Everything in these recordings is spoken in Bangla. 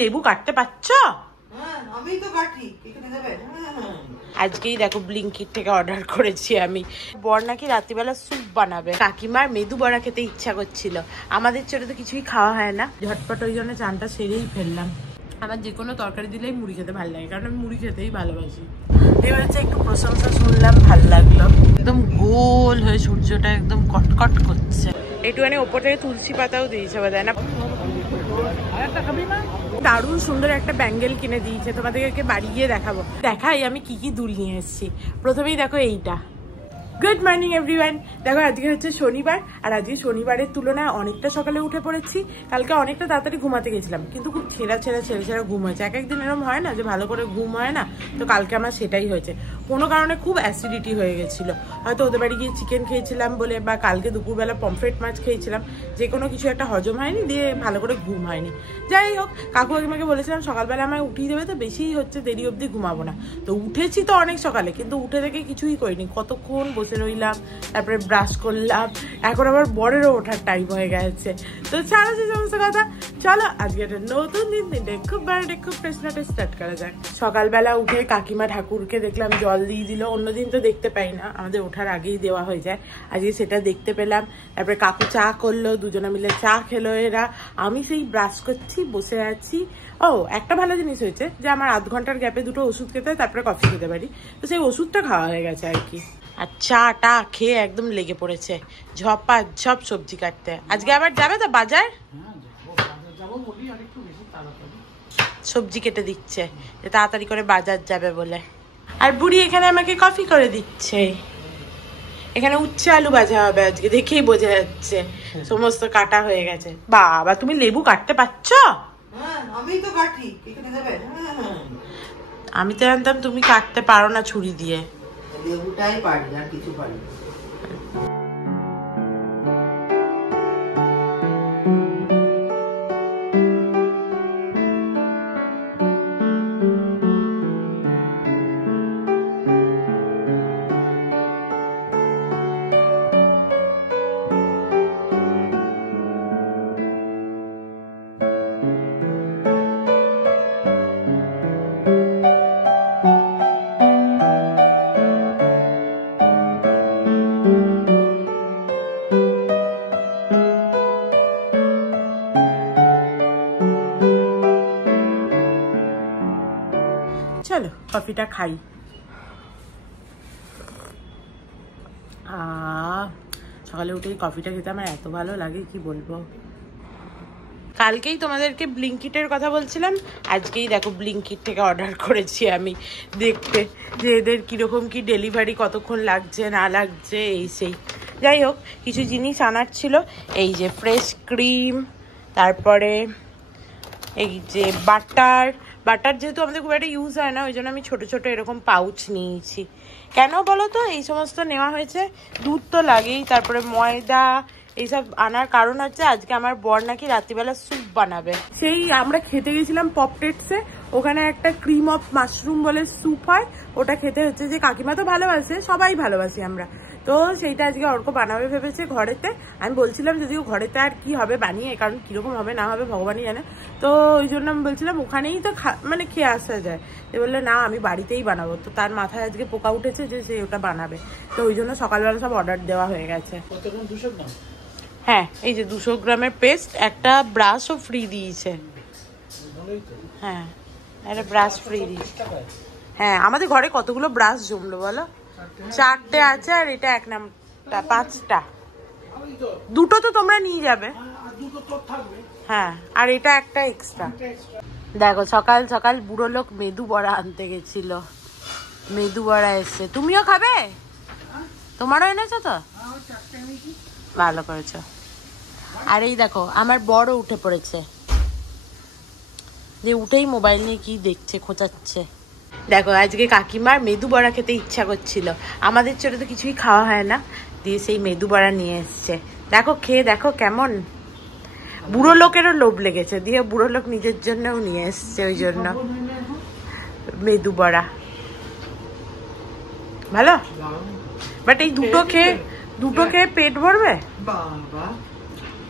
লেবু কাটতে পারছো? আমি তো কাটি, আজকেই দেখো ব্লিঙ্কিট থেকে অর্ডার করেছি আমি। বর নাকি রাত্রিবেলা স্যুপ বানাবে। কাকিমার মেদু বড়া খেতে ইচ্ছা করছিল, আমাদের ছেড়ে তো কিছুই খাওয়া হয় না। ঝটপট ওই জন্য চানটা সেরেই ফেললাম। আমার যে কোনো তরকারি দিলেই মুড়ি খেতে ভালো লাগে, কারণ আমি মুড়ি খেতেই ভালোবাসি। এবার হচ্ছে একটু প্রশংসা শুনলাম, ভাল লাগলো। একদম গোল হয়ে সূর্যটা একদম কটকট করছে। একটুখানি ওপর থেকে তুলসী পাতাও দিয়েছে বোধ হয় না। দারুণ সুন্দর একটা ব্যাঙ্গেল কিনে দিয়েছে, তোমাদেরকে বাড়ি গিয়ে দেখাবো। দেখাই আমি কি কি দুল নিয়ে এসেছি। প্রথমেই দেখো এইটা। Good morning everyone. দেখো আজকে হচ্ছে শনিবার, আর আজকে শনিবারের তুলনায় অনেকটা সকালে উঠে পড়েছি। কালকে অনেকটা তাড়াতাড়ি ঘুমাতে গেছিলাম, কিন্তু খুব ছেঁড়া ঘুম হয়েছে। এক একদিন এরকম হয় না যে ভালো করে ঘুম হয় না, তো কালকে আমার সেটাই হয়েছে। কোনো কারণে খুব অ্যাসিডিটি হয়ে গেছিলো, হয়তো ওদের বাড়ি গিয়ে চিকেন খেয়েছিলাম বলে, বা কালকে দুপুরবেলা পমফ্রেট মাছ খেয়েছিলাম, যে কোনো কিছু একটা হজম হয়নি, দিয়ে ভালো করে ঘুম হয়নি। যাই হোক, কাকু কাকিমাকে বলেছিলাম সকালবেলা আমায় উঠিয়ে দেবে, তো বেশি হচ্ছে দেরি অবধি ঘুমাবো না। তো উঠেছি তো অনেক সকালে, কিন্তু উঠে থেকে কিছুই করিনি, কতক্ষণ বসে রইলাম, তারপরে ব্রাশ করলাম। এখন আবার বরেরও ওঠার টাইম হয়ে গেছে। তো ছাড়ো সে সমস্ত কথা, চলো আজকে একটা নতুন দিনটা খুব বারোটা খুব ফ্রেশনাটা স্টার্ট করা যাক। সকালবেলা উঠে কাকিমা ঠাকুরকে দেখলাম জল দিয়ে দিল। অন্যদিন তো দেখতে পাই না, আমাদের ওঠার আগেই দেওয়া হয়ে যায়, আজকে সেটা দেখতে পেলাম। তারপরে কাকু চা করলো, দুজনে মিলে চা খেলো এরা। আমি সেই ব্রাশ করছি, বসে আছি। ও একটা ভালো জিনিস হয়েছে যে আমার আধ ঘন্টার গ্যাপে দুটো ওষুধ খেতে হয়, তারপরে কফি খেতে পারি, তো সেই ওষুধটা খাওয়া হয়ে গেছে আর কি। আর চাটা খেয়ে একদম লেগে পড়েছে ঝপ সবজি কাটতে। আজকে আবার যাবে তো বাজার? সবজি কেটে দিচ্ছে যে তাড়াতাড়ি করে বাজার যাবে বলে। আর বুড়ি এখানে আমাকে কফি করে দিচ্ছে। এখানে উচ্ছে আলু ভাজা হবে আজকে, দেখেই বোঝা যাচ্ছে সমস্ত কাটা হয়ে গেছে। বাবা তুমি লেবু কাটতে পারছো? আমি তো কাটি, আমি তো জানতাম তুমি কাটতে পারো না ছুরি দিয়ে। লেবুটাই পারি, আর কিছু পারি না। চলো কফিটা খাই। সকালে উঠেই কফিটা খেতে আমার এত ভালো লাগে কি বলবো। কালকেই তোমাদেরকে ব্লিঙ্কিটের কথা বলছিলাম, আজকেই দেখো ব্লিঙ্কিট থেকে অর্ডার করেছি আমি, দেখতে যে এদের কীরকম কি ডেলিভারি, কতক্ষণ লাগছে না লাগছে এই সেই। যাই হোক, কিছু জিনিস আনার ছিল। এই যে ফ্রেশ ক্রিম, তারপরে এই যে বাটার যেহেতু আমাদের খুব একটা ইউজ হয় না, ওই জন্য আমি ছোট ছোট এরকম পাউচ নিয়েছি। কেন বলো তো এই সমস্ত নেওয়া হয়েছে? দুধ তো লাগেই, তারপরে ময়দা এইসব আনার কারণ হচ্ছে আজকে আমার বর নাকি রাত্রিবেলা স্যুপ বানাবে। সেই আমরা খেতে গেছিলাম পপটেটসে, ওখানে একটা ক্রিম অফ মাশরুম বলে স্যুপ হয়, ওটা খেতে হচ্ছে যে কাকিমা তো ভালোবাসে, সবাই ভালোবাসি আমরা, তো সেইটা আজকে অর্ক বানাবে ভেবেছে ঘরেতে। আমি বলছিলাম যদিও ঘরেতে আর কি হবে বানিয়ে, কারণ কিরকম হবে না হবে ভগবানই জানে, তো ওই জন্য আমি বলছিলাম ওখানেই তো মানে খেয়ে আসা যায়। তো বললে না আমি বাড়িতেই বানাবো, তো তার মাথায় আজকে পোকা উঠেছে যে সে ওটা বানাবে, তো ওই জন্য সকালবেলা সব অর্ডার দেওয়া হয়ে গেছে। হ্যাঁ এই যে 200 গ্রামের পেস্ট, একটা ব্রাশও ফ্রি দিয়েছে। হ্যাঁ একটা ব্রাশ ফ্রি দিয়েছে। হ্যাঁ আমাদের ঘরে কতগুলো ব্রাশ জমলো বলো, 4টে আছে, আর এটা 1 নাম্বারটা 5টা, দুটো তো তোমরা নিয়ে যাবে। হ্যাঁ আর এটা একটা এক্সট্রা। দেখো সকাল সকাল বুড়ো লোক মেদু বড়া আনতে গেছিল, মেদু বড়া এসছে। তুমিও খাবে? তোমারও এনেছো তো, ভালো করেছো। আর এই দেখো আমার বড় উঠে পড়েছে, যে উঠেই মোবাইল নিয়ে কি দেখছে, খোঁচাচ্ছে। দেখো আজকে কাকিমার মেদু বড়া খেতে ইচ্ছা করছিল, আমাদের ছেড়ে তো কিছুই খাওয়া হয় না, দিয়ে সেই মেদু বড়া নিয়ে এসছে। দেখো খেয়ে দেখো কেমন। বুড়ো লোকেরও লোভ লেগেছে, দিয়ে বুড়ো লোক নিজের জন্যও নিয়ে এসছে, ওই জন্য মেদু বড়া ভালো। বাট এই দুটো খেয়ে পেট ভরবে?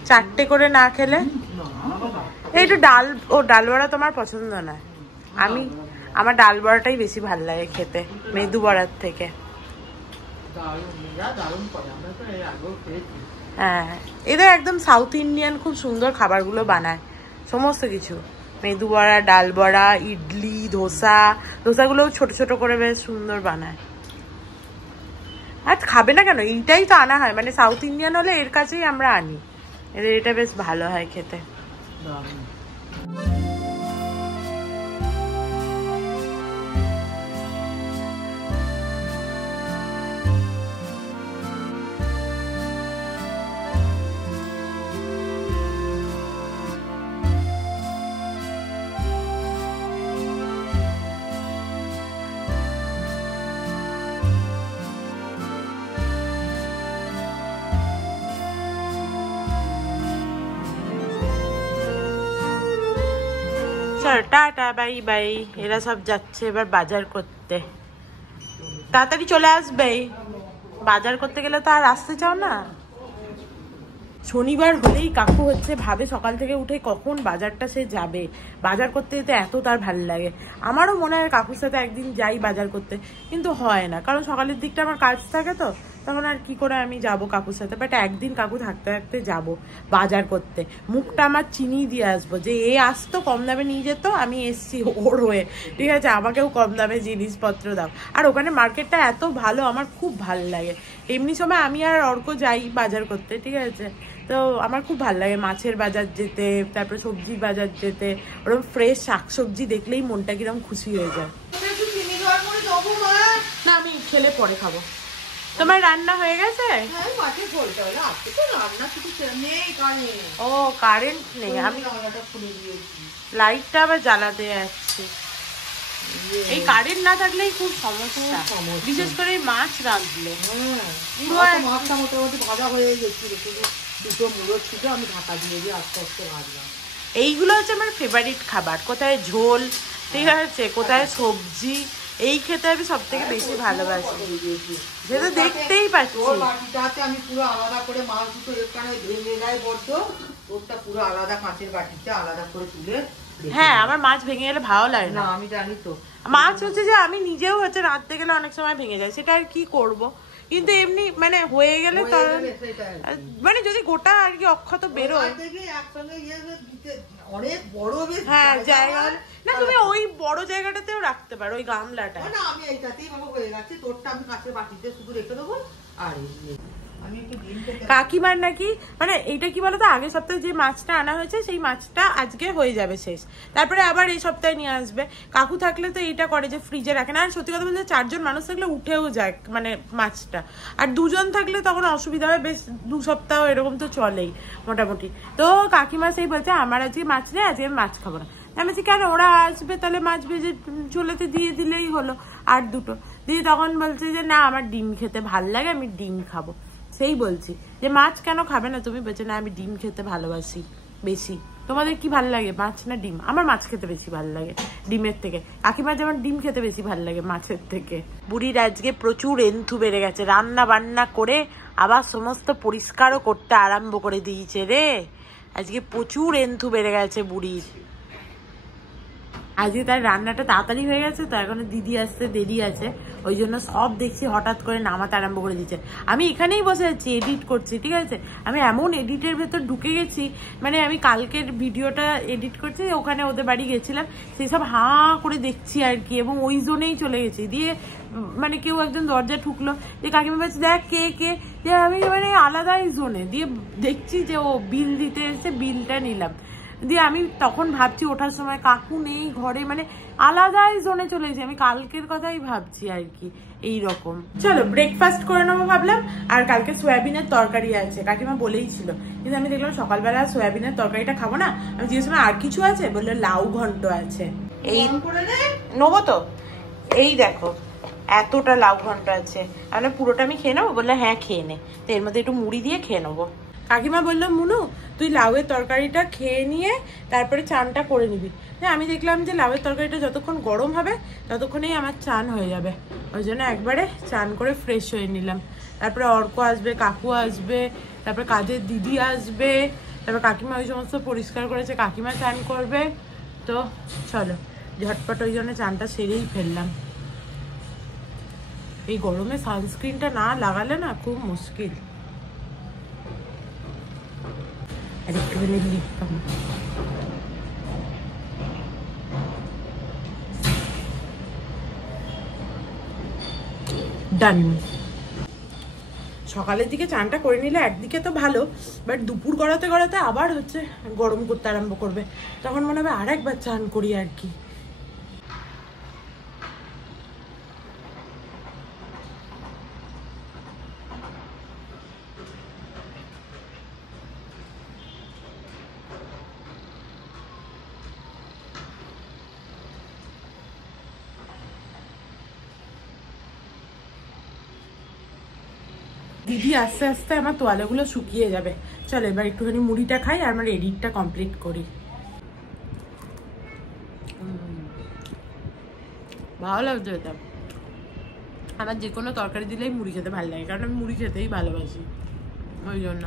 4টে করে না খেলে এইটা ডাল বড়া তোমার পছন্দ না? আমার ডাল বড়াটাই বেশি ভাল লাগে খেতে মেদু বড়ার থেকে। হ্যাঁ, এদের একদম সাউথ ইন্ডিয়ান খুব সুন্দর খাবারগুলো বানায়, সমস্ত কিছু। মেদু বড়া, ডাল বড়া, ইডলি, ধোসাগুলোও ছোট ছোট করে বেশ সুন্দর বানায়। আর খাবে না কেন, এইটাই তো আনা হয়, মানে সাউথ ইন্ডিয়ান হলে এর কাছেই আমরা আনি, এদের এটা বেশ ভালো হয় খেতে। Tata bye bye. এরা সব যাচ্ছে এবার বাজার করতে, তাড়াতাড়ি চলে আসবে। বাজার করতে গেলে তো আর আসতে চাও না। শনিবার হলেই কাকু ভাবে সকাল থেকে উঠে কখন বাজারটা সে যাবে, বাজার করতে যেতে এত তার ভালো লাগে। আমারও মনে হয় কাকুর সাথে একদিন যাই বাজার করতে, কিন্তু হয় না, কারণ সকালের দিকটা আমার কাজ থাকে, তো তখন আর কি করে আমি যাব কাকুর সাথে। বাট একদিন কাকু থাকতে থাকতে যাব বাজার করতে, মুখটা আমার চিনি দিয়ে আসবো যে এ আসতো কম দামে নিয়ে যেত, আমি এসছি ওর হয়ে, ঠিক আছে, আমাকেও কম দামে জিনিসপত্র দাও। আর ওখানে মার্কেটটা এত ভালো, আমার খুব ভালো লাগে। এমনি সময় আমি আর অর্ক যাই বাজার করতে, ঠিক আছে, তো আমার খুব ভালো লাগে মাছের বাজার যেতে, তারপরে সবজির বাজার যেতে। ওরকম ফ্রেশ শাকসবজি দেখলেই মনটা কিরকম খুশি হয়ে যায়। না, আমি খেলে পরে খাবো। তোমার রান্না হয়ে গেছে? ও, কারেন্ট নেই, আমি লাইটটা আবার জ্বালাতে যাচ্ছি। এই কারেন্ট না থাকলেই খুব সমস্যা, বিশেষ করে মাছ রাঁধলে। মাছটা মোটামুটি ভাজা হয়ে গেছিল, দুটো মুড়ো ছিল, আমি ঢাকা দিয়ে দিয়ে আস্তে আস্তে ভাজলাম। এইগুলো হচ্ছে আমার ফেভারিট খাবার, কোথায় ঝোল, ঠিক আছে, কোথায় সবজি, এই খেতে আমি সব থেকে বেশি ভালোবাসি। যেটা দেখতেই পাচ্ছি আমি পুরো আলাদা করে মাছ দুটো এখানে ভেঙে যায় বড্ড, ওটা পুরো আলাদা কাঁচের বাটিতে আলাদা করে তুলে। হ্যাঁ, আমার মাছ ভেঙে গেলে ভালো লাগে না, আমি জানি তো। মাছ হচ্ছে যে আমি নিজেও রাঁধতে গেলে অনেক সময় ভেঙে যায়, সেটা আর কি করব, কিন্তু এমনি মানে হয়ে গেলে তো মানে যদি গোটা আর কি অক্ষত বেরোয়, অনেক বড় বেশ, হ্যাঁ জায়গা না, তুমি ওই বড় জায়গাটাতেও রাখতে পারো, ওই গামলাটা। না, আমি এইটাতেই ভালো হয়ে গেছে, তোরটা আমি কাঁচের বাটিতে শুধু রেখে দেবো। আর কাকিমার নাকি মানে এইটা কি বলতো, আগের সপ্তাহে যে মাছটা আনা হয়েছে সেই মাছটা আজকে হয়ে যাবে শেষ, তারপরে আবার এই সপ্তাহে নিয়ে আসবে। কাকু থাকলে তো এইটা করে যে ফ্রিজে রাখে না। আর সত্যি কথা বলতে 4 জন মানুষ থাকলে উঠেও যায় মানে মাছটা, আর 2 জন থাকলে তখন অসুবিধা হয়, বেশ 2 সপ্তাহ এরকম তো চলেই মোটামুটি। তো কাকিমা সেই বলছে আমার আজকে মাছ নেই, আজকে আমি মাছ খাবো না। আমি বলছি কেন, ওরা আসবে তাহলে মাছ ভেজে চুলাতে দিয়ে দিলেই হলো, আর 2টো দিয়ে। তখন বলছে যে না, আমার ডিম খেতে ভাল লাগে, আমি ডিম খাবো। সেই বলছি যে মাছ কেন খাবে না তুমি, বলছে না আমি ডিম খেতে ভালোবাসি বেশি। তোমাদের কি ভালো লাগে, মাছ না ডিম? আমার মাছ খেতে বেশি ভালো লাগে ডিমের থেকে, কাকিমার যেমন ডিম খেতে বেশি ভালো লাগে মাছের থেকে। বুড়ির আজকে প্রচুর এন্থু বেড়ে গেছে, রান্না বান্না করে আবার সমস্ত পরিষ্কারও করতে আরম্ভ করে দিয়েছে রে। আজকে প্রচুর এন্থু বেড়ে গেছে বুড়ির। আজকে তার রান্নাটা তাড়াতাড়ি হয়ে গেছে, তো এখনো দিদি আসতে দেরি আছে, ওই জন্য সব দেখছি হঠাৎ করে নামাতে আরম্ভ করে দিচ্ছে। আমি এখানেই বসে আছি, এডিট করছি, ঠিক আছে, আমি এমন এডিটের ভেতর ঢুকে গেছি, মানে আমি কালকের ভিডিওটা এডিট করছি, ওখানে ওদের বাড়ি গেছিলাম, সেই সব হাঁ করে দেখছি আর কি, এবং ওই জোনেই চলে গেছি। দিয়ে মানে কেউ একজন দরজা ঠুকলো, যে কাকিমা বলছে দেখ কে কে, যে আমি মানে আলাদাই জোনে, দিয়ে দেখছি যে ও বিল দিতে এসে বিলটা নিলাম। দিয়ে আমি তখন ভাবছি ওঠার সময় কাকু নেই ঘরে, মানে আলাদাই জোনে চলে গেছি। আমি কালকের কথাই ভাবছি আর কি, এইরকম। চলো ব্রেকফাস্ট করে নেবো ভাবলাম, আর কালকে সয়াবিনের তরকারি আছে, কাকিমা বলেই ছিল, কিন্তু আমি দেখলাম সকালবেলা সয়াবিনের তরকারিটা খাবো না। আমি জিজ্ঞেস করলাম আর কিছু আছে, বললো লাউ ঘন্ট আছে। এই নেবো তো, এই দেখো এতটা লাউ ঘন্ট আছে, মানে পুরোটা আমি খেয়ে নেবো? বললে হ্যাঁ খেয়ে নে, তো এর মধ্যে একটু মুড়ি দিয়ে খেয়ে নেবো। কাকিমা বললো মুনু তুই লাউয়ের তরকারিটা খেয়ে নিয়ে তারপরে চানটা করে নিবি। আমি দেখলাম যে লাউয়ের তরকারিটা যতক্ষণ গরম হবে ততক্ষণেই আমার চান হয়ে যাবে, ওই জন্য একবারে চান করে ফ্রেশ হয়ে নিলাম। তারপরে অর্ক আসবে, কাকু আসবে, তারপরে কাজের দিদি আসবে, তারপর কাকিমা ওই সমস্ত পরিষ্কার করেছে, কাকিমা চান করবে। তো চলো ঝটপট ওই জন্য চানটা সেরেই ফেললাম। এই গরমে সানস্ক্রিনটা না লাগালে না খুব মুশকিল। আর একটুখানি লিপ বাম। ডান। সকালের দিকে চানটা করে নিলে একদিকে তো ভালো, বাট দুপুর গড়াতে গড়াতে আবার হচ্ছে গরম করতে আরম্ভ করবে, তখন মনে হবে আরেকবার চান করি আর কি। দিদি আস্তে আস্তে আমার তোয়ালেগুলো শুকিয়ে যাবে। চলো এবার একটুখানি মুড়িটা খাই আর আমার এডিটটা কমপ্লিট করি। ভালো লাগছে এটা। আমার যে কোনো তরকারি দিলেই মুড়ি খেতে ভালো লাগে, কারণ আমি মুড়ি খেতেই ভালোবাসি, ওই জন্য।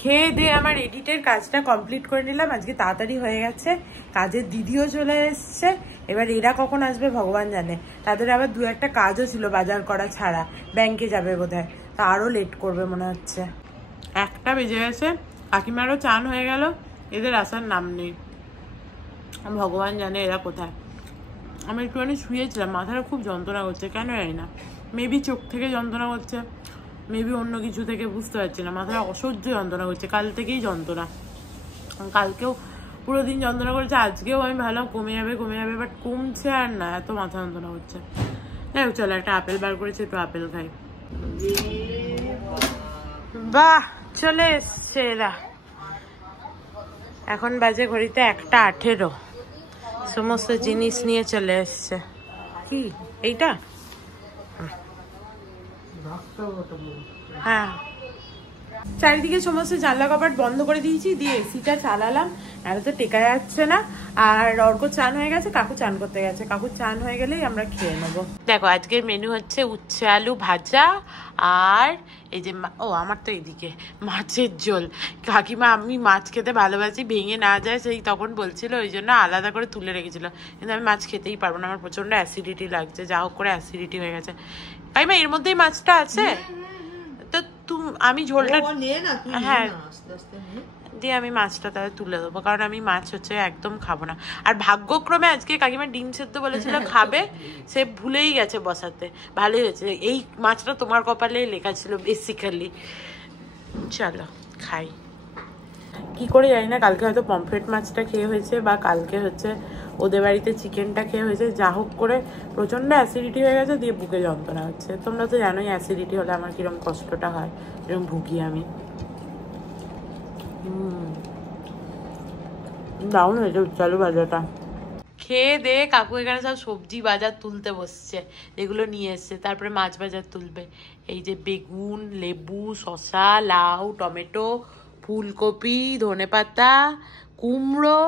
খেয়ে দিয়ে আমার এডিটের কাজটা কমপ্লিট করে নিলাম। আজকে তাড়াতাড়ি হয়ে গেছে, কাজের দিদিও চলে এসছে। এবার এরা কখন আসবে ভগবান জানে। তাদের আবার দু একটা কাজও ছিল বাজার করা ছাড়া, ব্যাংকে যাবে বোধহয়, তা আরও লেট করবে মনে হচ্ছে। 1টা বেজে গেছে, কাকিমারও চান হয়ে গেল, এদের আসার নাম নেই। ভগবান জানে এরা কোথায়। আমি একটুখানি শুয়েছিলাম, মাথাটা খুব যন্ত্রণা করছে, কেন জানি না। মেবি চোখ থেকে যন্ত্রণা করছে, মেবি অন্য কিছু থেকে, বুঝতে পারছি না। মাথাটা অসহ্য যন্ত্রণা করছে, কাল থেকেই যন্ত্রণা। কালকেও পুরো দিন যন্ত্রণা করেছে, আজকেও আমি ভাবলাম কমে যাবে, বাট কমছে আর না, এত মাথা যন্ত্রণা করছে। যাই হোক চলো, একটা আপেল বার করেছি, একটু আপেল খাই। বাহ, চলে এসছে এরা। এখন বাজে ঘড়িতে 1:18। সমস্ত জিনিস নিয়ে চলে এসছে। কি এইটা? হ্যাঁ, চারিদিকে সমস্ত জানলা কপাট বন্ধ করে দিয়েছি, দিয়ে এসিটা চালালাম। আর তো টেকা যাচ্ছে না। আর অর্ক চান হয়ে গেছে, কাকু চান করতে গেছে। কাকুর চান হয়ে গেলেই আমরা খেয়ে নেবো। দেখো আজকের মেনু হচ্ছে উচ্ছে আলু ভাজা, আর এই যে আমার তো এইদিকে মাছের ঝোল। কাকিমা, আমি মাছ খেতে ভালোবাসি, ভেঙে না যায় সেই তখন বলছিল, ওই জন্য আলাদা করে তুলে রেখেছিল। কিন্তু আমি মাছ খেতেই পারবো না, আমার প্রচন্ড অ্যাসিডিটি লাগছে, যা হোক করে অ্যাসিডিটি হয়ে গেছে। কাকিমা এর মধ্যেই মাছটা আছে তো আমি ঝোলটা, হ্যাঁ দিয়ে আমি মাছটা তাহলে তুলে দেবো, কারণ আমি মাছ হচ্ছে একদম খাবো না। আর ভাগ্যক্রমে আজকে কাকিমা ডিম সেদ্ধ বলেছিল খাবে, সে ভুলেই গেছে বসাতে। ভালোই হয়েছে, এই মাছটা তোমার কপালেই লেখা ছিল বেসিক্যালি। চলো খাই। কি করে জানি না, কালকে হয়তো পমফ্রেট মাছটা খেয়ে হয়েছে, বা কালকে হচ্ছে ওদের বাড়িতে চিকেনটা খেয়ে হয়েছে, যা হোক করে প্রচণ্ড অ্যাসিডিটি হয়ে গেছে, দিয়ে বুকে যন্ত্রণা হচ্ছে। তোমরা তো জানোই অ্যাসিডিটি হলে আমার কিরকম কষ্টটা হয়, এরকম ভুগি আমি। দারুণ হয়েছে চালু ভাজাটা। খেয়ে দে কাকু এখানে সব সবজি বাজার তুলতে বসছে, এগুলো নিয়ে এসছে, তারপরে মাছ বাজার তুলবে। এই যে বেগুন, লেবু, শসা, লাউ, টমেটো, ফুলকপি, ধনেপাতা, কুমড়ো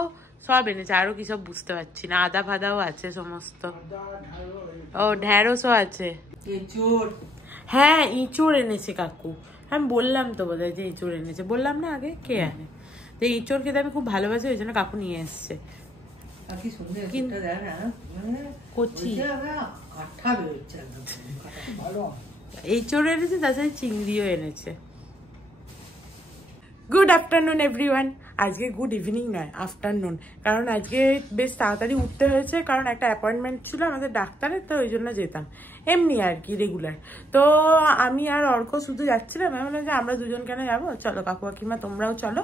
সব এনেছে। আরো কি সব বুঝতে পারছি না, আদা ফাদাও আছে সমস্ত। ও ঢেঁড়সও আছে। হ্যাঁ ইঁচড় এনেছে কাকু, আমি বললাম তো বোধহয় যে ইঁচড় এনেছে, বললাম না আগে কে আনে। তো ইঁচড় খেতে আমি খুব ভালোবাসি, ওই জন্য কাকু নিয়ে এসছে। ইঁচড় এনেছে, তার সাথে চিংড়িও এনেছে। Good afternoon everyone. আজকে গুড ইভিনিং নয়, আফটারনুন, কারণ আজকে বেশ তাড়াতাড়ি উঠতে হয়েছে, কারণ একটা অ্যাপয়েন্টমেন্ট ছিল আমাদের ডাক্তারের, তো ওই জন্য যেতাম এমনি আর কি রেগুলার। তো আমি আর অর্ক শুধু যাচ্ছিলাম, আমি বললাম যে আমরা দুজন কেন যাবো, চলো কাকু কাকিমা তোমরাও চলো,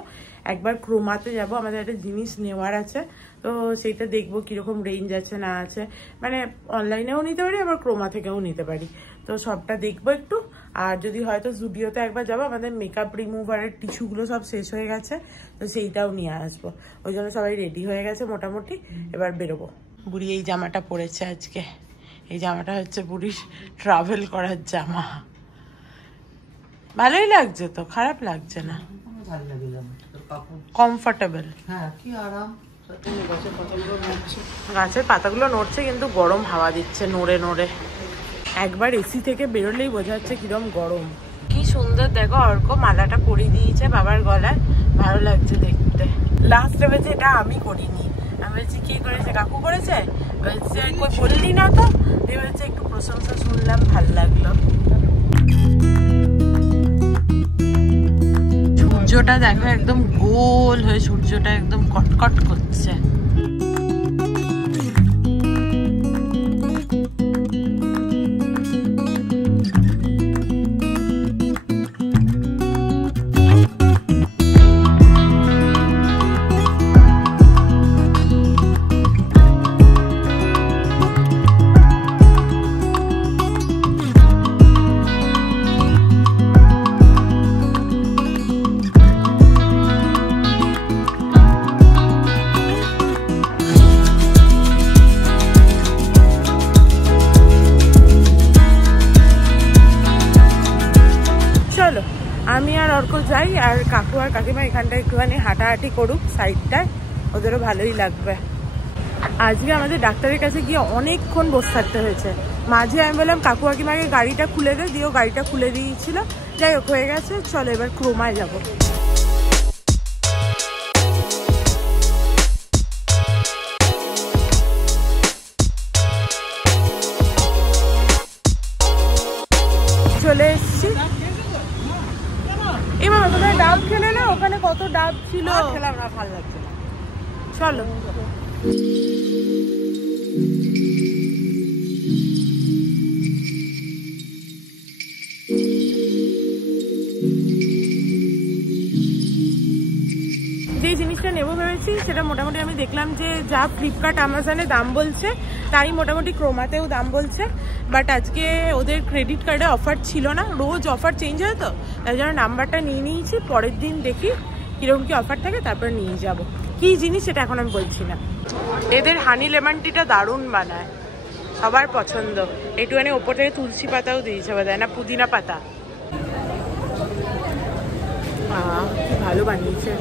একবার ক্রোমাতে যাব, আমাদের একটা জিনিস নেওয়ার আছে, তো সেইটা দেখবো কিরকম রেঞ্জ আছে না আছে, মানে অনলাইনেও নিতে পারি আবার ক্রোমা থেকেও নিতে পারি, তো সবটা দেখবো একটু। আর যদি হয়তো জুডিওতে একবার যাবো, আমাদের মেকআপ রিমুভারের টিস্যুগুলো সব শেষ হয়ে গেছে, তো সেইটাও নিয়ে আসবো। ওই জন্য সবাই রেডি হয়ে গেছে মোটামুটি, এবার বেরোবো। বুড়ি এই জামাটা পরেছে আজকে, এই জামাটা হচ্ছে বুড়ির ট্রাভেল করার জামা। ভালোই লাগছে তো, খারাপ লাগছে না, কমফোর্টেবল। হ্যাঁ কি আরাম। গাছের পাতাগুলো নড়ছে, কিন্তু গরম হাওয়া দিচ্ছে নড়ে নড়ে। একবার এসি থেকে বেরোলেই বোঝা যাচ্ছে কিরম গরম। কি সুন্দর দেখো, অর্ক মালাটা পরিয়ে দিয়েছে বাবার গলায়, ভালো লাগছে দেখতে। লাস্টে বলছে এটা আমি করিনি, আমি বলছি কি করেছে, কাকু করেছে, বলছে কই বললি না তো, দিয়ে বলছে একটু প্রশংসা শুনলাম, ভালো লাগলো। সূর্যটা দেখো একদম গোল হয়ে, সূর্যটা একদম কটকট করছে। আমি আর অর্ক যাই, আর কাকু আর কাকিমা এখানটা একটুখানি হাঁটাহাঁটি করুক সাইডটায়, ওদেরও ভালোই লাগবে। আজকে আমাদের ডাক্তারের কাছে গিয়ে অনেকক্ষণ বসে থাকতে হয়েছে। মাঝে আমি বললাম কাকু কাকিমাকে গাড়িটা খুলে দে, দিয়েও গাড়িটা খুলে দিয়েছিল। যাই হোক হয়ে গেছে, চলো এবার ক্রোমায় যাবো। চলে এসছি। এই মামা তোমরা ডাব খেলে না, ওখানে কত ডাব ছিল, খেলাম না, ভালো লাগছে না, চলো। যে জিনিসটা নেবো ভেবেছি সেটা মোটামুটি আমি দেখলাম যে যা ফ্লিপকার্ট আমাজনে দাম বলছে তাই মোটামুটি ক্রোমাতেও দাম বলছে। বাট আজকে ওদের ক্রেডিট কার্ডে অফার ছিল না, রোজ অফার চেঞ্জ হয় তো, তাই জন্য নাম্বারটা নিয়ে নিয়েছি। পরের দিন দেখি কীরকম কী অফার থাকে, তারপর নিয়ে যাব। কী জিনিস সেটা এখন আমি বলছি না। এদের হানি লেমন টিটা দারুণ বানায়, সবার পছন্দ। একটুখানি ওপর থেকে তুলসী পাতাও দিয়েছে বোধহয়, না পুদিনা পাতা। ভালো বানিয়েছে।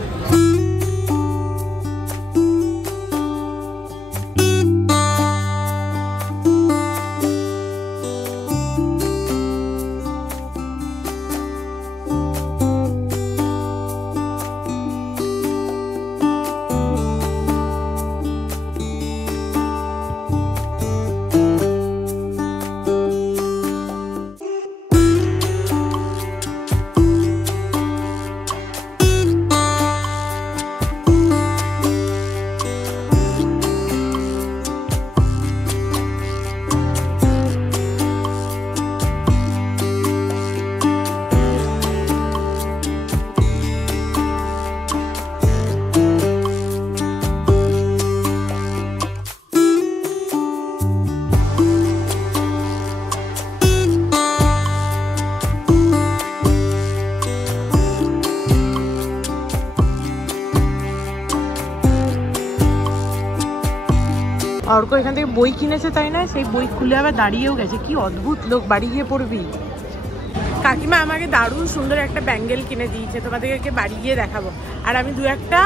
অর্ক এখান থেকে বই কিনেছে তাই না, সেই বই খুলে আবার দাঁড়িয়েও গেছে। কি অদ্ভুত লোক, বাড়ি গিয়ে পড়বি। কাকিমা আমাকে দারুণ সুন্দর একটা ব্যাঙ্গেল কিনে দিয়েছে, তোমাদেরকে বাড়ি গিয়ে দেখাবো। আর আমি দু একটা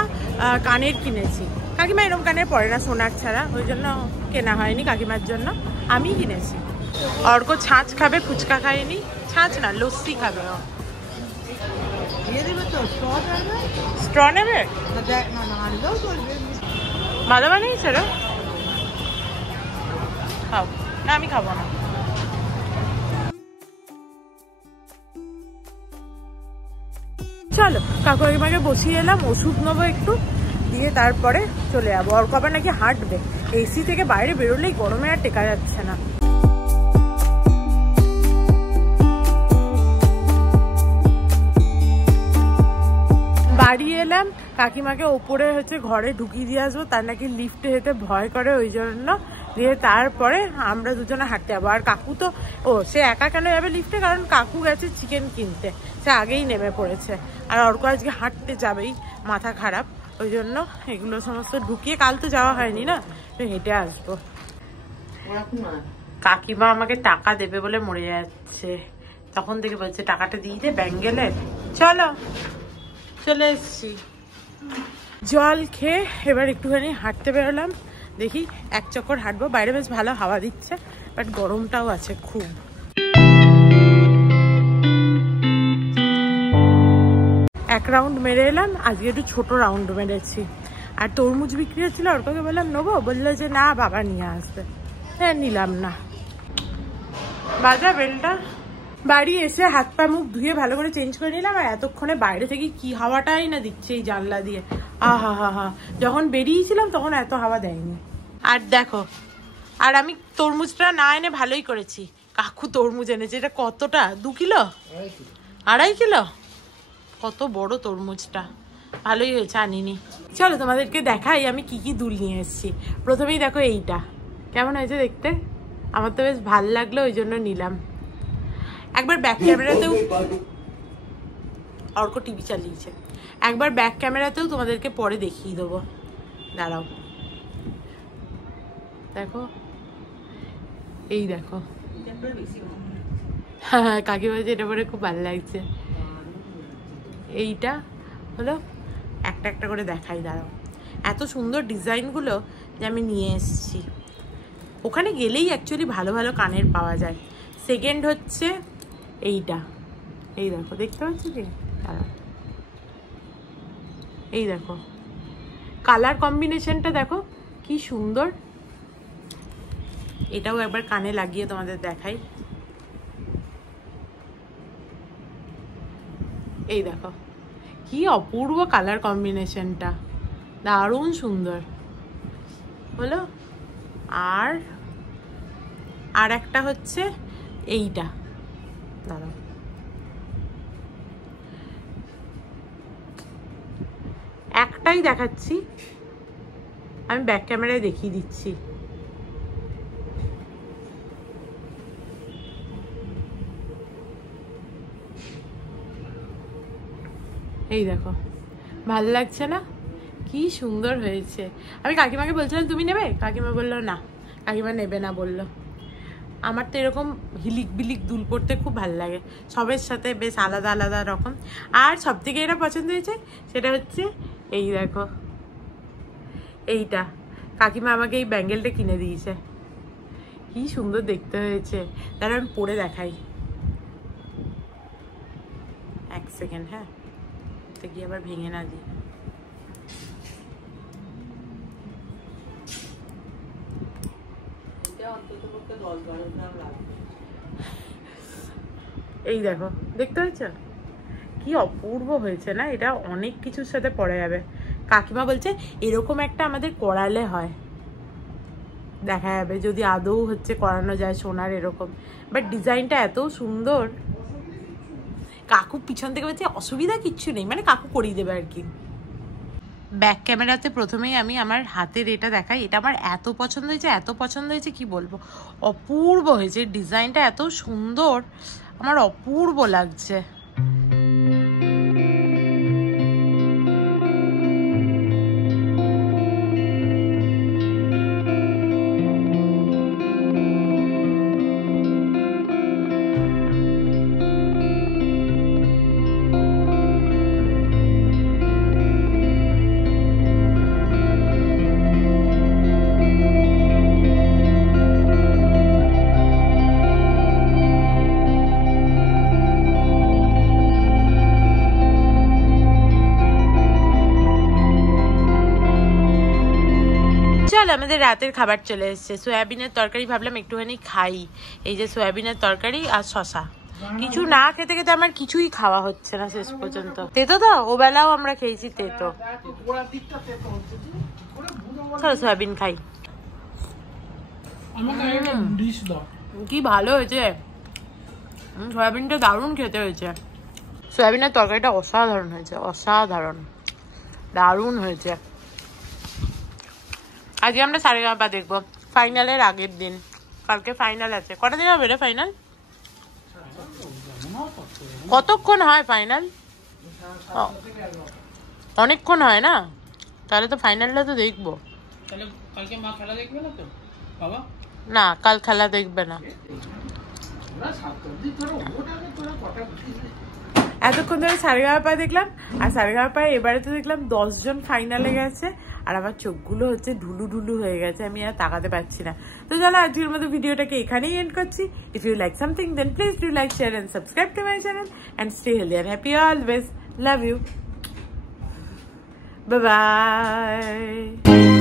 কানের কিনেছি। কাকিমা এরকম কানের পরে না, সোনার ছাড়া, ওই জন্য কেনা হয়নি কাকিমার জন্য, আমি কিনেছি। অর্ক ছাঁচ খাবে, ফুচকা খায়নি। ছাঁচ না, লস্যি খাবে। স্ট্র নেবে, মাদা বানিয়েছে রে, খাও না, আমি খাবো না। চলো কাকু কাকিমাকে বসিয়ে এলাম, ওষুধ নেবো একটু, দিয়ে তারপরে চলে যাবো। অর্ক আবার নাকি হাঁটবে, এসি থেকে বাইরে বেরোলেই গরমে আর টেকা যাচ্ছে না। বাড়ি এলাম, কাকিমাকে ওপরে হচ্ছে ঘরে ঢুকিয়ে দিয়ে আসবো, তার নাকি লিফটে যেতে ভয় করে, ওই জন্য। দিয়ে তারপরে আমরা দুজনে হাঁটতে যাবো। আর কাকু তো, সে একা কেন যাবে লিফটে, কারণ কাকু গেছে চিকেন কিনতে, সে আগেই নেমে পড়েছে। আর অর্ক আজকে হাঁটতে যাবেই, মাথা খারাপ, ওই জন্য এগুলো সমস্ত ঢুকিয়ে, কাল তো যাওয়া হয়নি না, তো হেঁটে আসবো। কাকিমা আমাকে টাকা দেবে বলে মরে যাচ্ছে, তখন থেকে বলছে টাকাটা দিয়ে দে ব্যাঙ্গেলের। চলো চলে এসছি। জল খেয়ে এবার একটুখানি হাঁটতে বেরোলাম, দেখি এক চক্কর হাঁটবো। বাইরে বেশ ভালো হাওয়া দিচ্ছে, বাট গরমটাও আছে খুব। রাউন্ড মেরে এলাম, আজকে একটু ছোট রাউন্ড মেরেছি। আর তরমুজ বিক্রি হচ্ছিল, অর্ককে বললাম নেবো, বললো যে না বাবা নিয়ে আসবে। হ্যাঁ নিলাম না। বাজা বেলটা। বাড়ি এসে হাত পা মুখ ধুয়ে ভালো করে চেঞ্জ করে নিলাম। আর এতক্ষণে বাইরে থেকে কি হাওয়াটাই না দিচ্ছে এই জানলা দিয়ে, আহা হা হা। যখন বেরিয়েছিলাম তখন এত হাওয়া দেয়নি। আর দেখো, আর আমি তরমুজটা না এনে ভালোই করেছি, কাকু তরমুজ এনেছে। এটা কতটা, 2 কিলো? 2.5 কিলো? কত বড় তরমুজটা, ভালোই হয়েছে আনিনি। চলো তোমাদেরকে দেখাই আমি কি কি দুল নিয়ে এসেছি। প্রথমেই দেখো এইটা কেমন হয়েছে দেখতে, আমার তো বেশ ভাল লাগলো, ওই জন্য নিলাম। একবার ব্যাক ক্যামেরাতেও, অর্ক টিভি চালিয়েছে, একবার ব্যাক ক্যামেরাতেও তোমাদেরকে পরে দেখিয়ে দেবো, দাঁড়াও। দেখো এই দেখো, হ্যাঁ কাকি বলছে এটা পরে খুব ভালো লাগছে। এইটা হলো একটা একটা করে দেখাই, দাঁড়াও। এত সুন্দর ডিজাইনগুলো যে আমি নিয়ে এসেছি। ওখানে গেলেই অ্যাকচুয়ালি ভালো ভালো কানের পাওয়া যায়। সেকেন্ড হচ্ছে এইটা, এই দেখো, দেখতে পাচ্ছ কি, দাঁড়াও, এই দেখো কালার কম্বিনেশনটা দেখো কি সুন্দর। এটাও একবার কানে লাগিয়ে তোমাদের দেখাই। এই দেখো কি অপূর্ব কালার কম্বিনেশনটা, দারুণ সুন্দর হলো। আর একটা হচ্ছে এইটা, দাঁড়াও, একটাই দেখাচ্ছি, আমি ব্যাক ক্যামেরায় দেখিয়ে দিচ্ছি। এই দেখো, ভালো লাগছে না, কি সুন্দর হয়েছে। আমি কাকিমাকে বলছিলাম তুমি নেবে, কাকিমা বললো না, কাকিমা নেবে না বললো। আমার তো এরকম হিলিক বিলিক দুল পড়তে খুব ভালো লাগে, সবের সাথে বেশ আলাদা আলাদা রকম। আর সব থেকে এটা পছন্দ হয়েছে সেটা হচ্ছে এই দেখো, এইটা কাকিমা আমাকে এই ব্যাঙ্গেলটা কিনে দিয়েছে, কি সুন্দর দেখতে হয়েছে। তাহলে আমি পরে দেখাই, 1 সেকেন্ড, হ্যাঁ গিয়ে আবার ভেঙে না দিই। এই দেখো, দেখতে পাচ্ছ কি অপূর্ব হয়েছে না, এটা অনেক কিছুর সাথে পরা যাবে। কাকিমা বলছে এরকম একটা আমাদের করালে হয়, দেখা যাবে যদি আদৌ হচ্ছে করানো যায় সোনার এরকম। বাট ডিজাইনটা এত সুন্দর, কাকু পিছন থেকে বলছে অসুবিধা কিচ্ছু নেই, মানে কাকু করিয়ে দেবে আর কি। ব্যাক ক্যামেরাতে প্রথমেই আমি আমার হাতের এটা দেখাই। এটা আমার এত পছন্দ হয়েছে, এত পছন্দ হয়েছে কি বলবো, অপূর্ব হয়েছে। ডিজাইনটা এত সুন্দর, আমার অপূর্ব লাগছে। আমাদের রাতের খাবার চলে এসেছে, সয়াবিনের তরকারি। ভাবলাম একটুখানি খাই, এই যে সয়াবিনের তরকারি আর শশা। কিছু না খেতে খেতে আমার কিছুই খাওয়া হচ্ছে না শেষ পর্যন্ত। তেতো তো ও বেলাও আমরা খেয়েছি তেতো। চলো সয়াবিন খাই। কি ভালো হয়েছে, সয়াবিনটা দারুণ খেতে হয়েছে। সয়াবিনের তরকারিটা অসাধারণ হয়েছে, অসাধারণ, দারুণ হয়েছে। আজকে আমরা সারেগামাপা দেখবো, ফাইনালের আগের দিন। কালকে ফাইনাল আছে। কটা দিন হবে রে ফাইনাল? কতক্ষণ হয় ফাইনাল? অনেকক্ষণ হয় না? তাহলে তো ফাইনালটা তো দেখবো। না, কাল খেলা দেখবে না। এতক্ষণ ধরে সারেগামাপা দেখলাম, আর সারেগামাপা এবারে তো দেখলাম 10 জন ফাইনালে গেছে, আর আমার চোখগুলো হচ্ছে ঢুলু ঢুলু হয়ে গেছে, আমি আর তাকাতে পারছি না। তো চলো আজকের মতো ভিডিওটাকে এখানেই এন্ড করছি। If you like something then please do like, share and subscribe to my channel and stay healthy and happy always. Love you. Bye by.